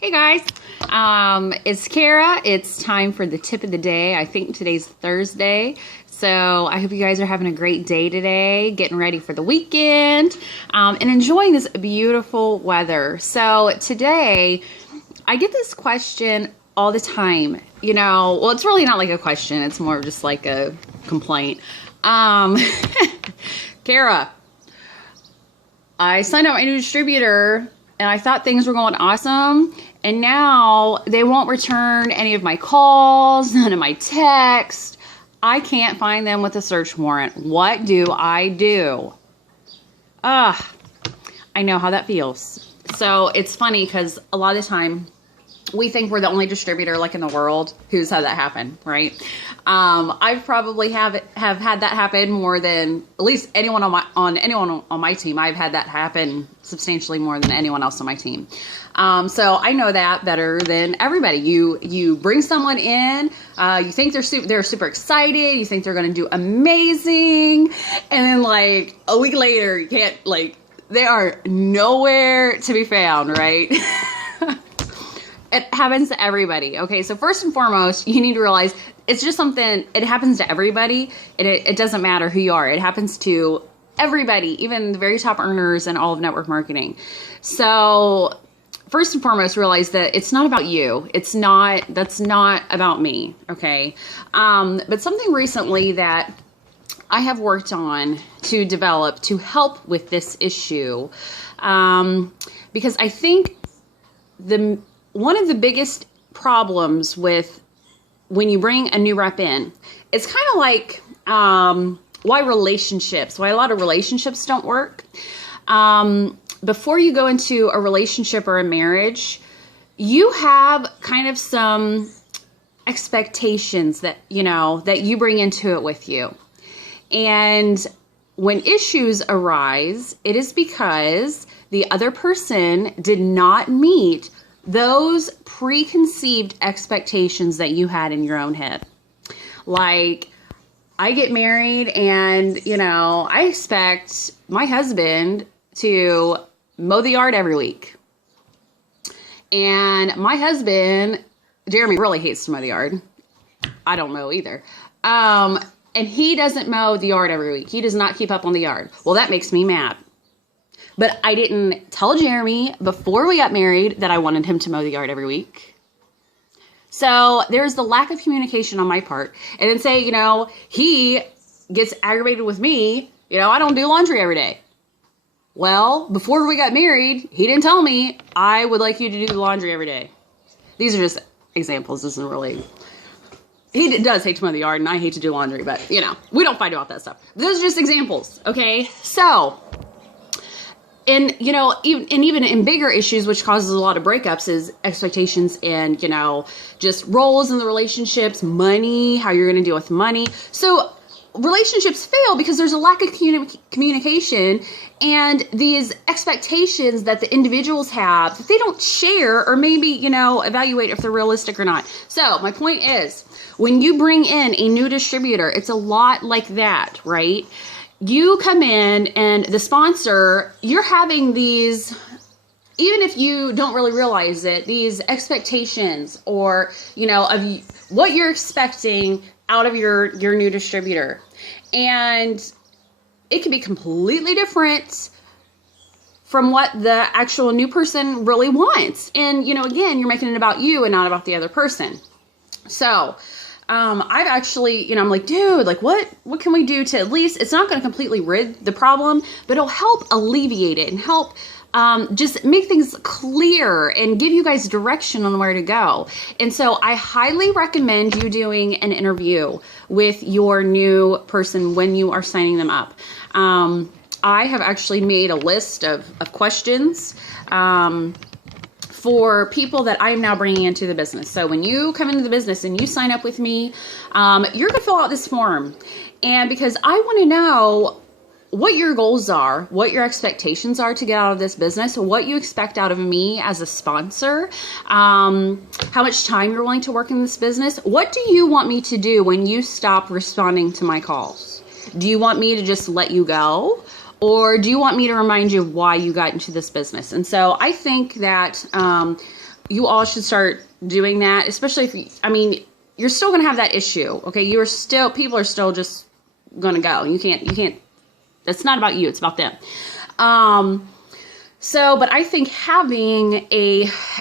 Hey guys, it's Kara. It's time for the tip of the day. I think today's Thursday, so I hope you guys are having a great day today, getting ready for the weekend, and enjoying this beautiful weather. So today, I get this question all the time. Well, it's really not like a question. It's more of just like a complaint. Kara, I signed up my new distributor and I thought things were going awesome, and now they won't return any of my calls, none of my texts. I can't find them with a search warrant. What do I do? I know how that feels. So it's funny because a lot of the time we think we're the only distributor like in the world who's had that happen, right? I've probably have had that happen more than at least anyone on my team. I've had that happen substantially more than anyone else on my team. So I know that better than everybody. You bring someone in, you think they're super excited, you think they're going to do amazing, and then like a week later, you can't, like, they are nowhere to be found, right? It happens to everybody. Okay, so first and foremost, you need to realize it's just something, it happens to everybody. It doesn't matter who you are. It happens to everybody, even the very top earners in all of network marketing. So first and foremost, realize that it's not about you. That's not about me, okay? But something recently that I have worked on to develop to help with this issue, because I think one of the biggest problems with when you bring a new rep in, it's kind of like why a lot of relationships don't work. Before you go into a relationship or a marriage, you have kind of some expectations that you bring into it with you. And when issues arise, it is because the other person did not meet those preconceived expectations that you had in your own head. Like, I get married and, I expect my husband to mow the yard every week. And my husband, Jeremy, really hates to mow the yard. I don't mow either. And he doesn't mow the yard every week. He does not keep up on the yard. Well, that makes me mad. But I didn't tell Jeremy before we got married that I wanted him to mow the yard every week. So there's the lack of communication on my part. And then say, he gets aggravated with me. I don't do laundry every day. Well, before we got married, he didn't tell me I would like you to do the laundry every day. These are just examples. This isn't really... He does hate to mow the yard and I hate to do laundry, but we don't fight about that stuff. Those are just examples, okay? So... And, even in bigger issues, which causes a lot of breakups, is expectations and, just roles in the relationships, money, how you're going to deal with money. So relationships fail because there's a lack of communication and these expectations that the individuals have that they don't share or maybe, evaluate if they're realistic or not. So my point is, when you bring in a new distributor, it's a lot like that, right? You come in and the sponsor, you're having these, even if you don't really realize it, these expectations or, of what you're expecting out of your new distributor. And it can be completely different from what the actual new person really wants. And, again, you're making it about you and not about the other person. So... I've actually, I'm like, dude, like what can we do to at least, it's not going to completely rid the problem, but it'll help alleviate it and help just make things clear and give you guys direction on where to go. And so I highly recommend you doing an interview with your new person when you are signing them up. I have actually made a list of questions, for people that I am now bringing into the business. So when you come into the business and you sign up with me, you're going to fill out this form. And because I want to know what your goals are, what your expectations are to get out of this business, what you expect out of me as a sponsor, how much time you're willing to work in this business. What do you want me to do when you stop responding to my calls? Do you want me to just let you go? Or do you want me to remind you of why you got into this business? And so I think that you all should start doing that, especially if you, I mean, you're still going to have that issue. Okay. People are still just going to go. You can't, it's not about you. It's about them. But I think having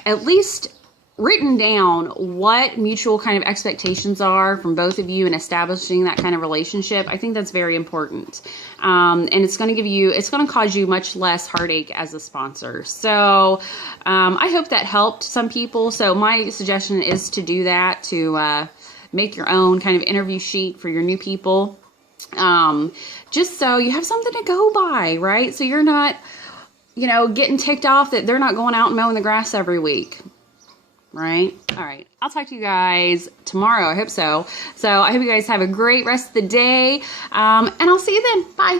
at least written down what mutual kind of expectations are from both of you and establishing that kind of relationship, I think that's very important. And it's going to cause you much less heartache as a sponsor. So I hope that helped some people. So my suggestion is to do that, to make your own kind of interview sheet for your new people. Just so you have something to go by, right? So you're not, getting ticked off that they're not going out and mowing the grass every week. Right? All right. I'll talk to you guys tomorrow. I hope so. So I hope you guys have a great rest of the day. And I'll see you then. Bye.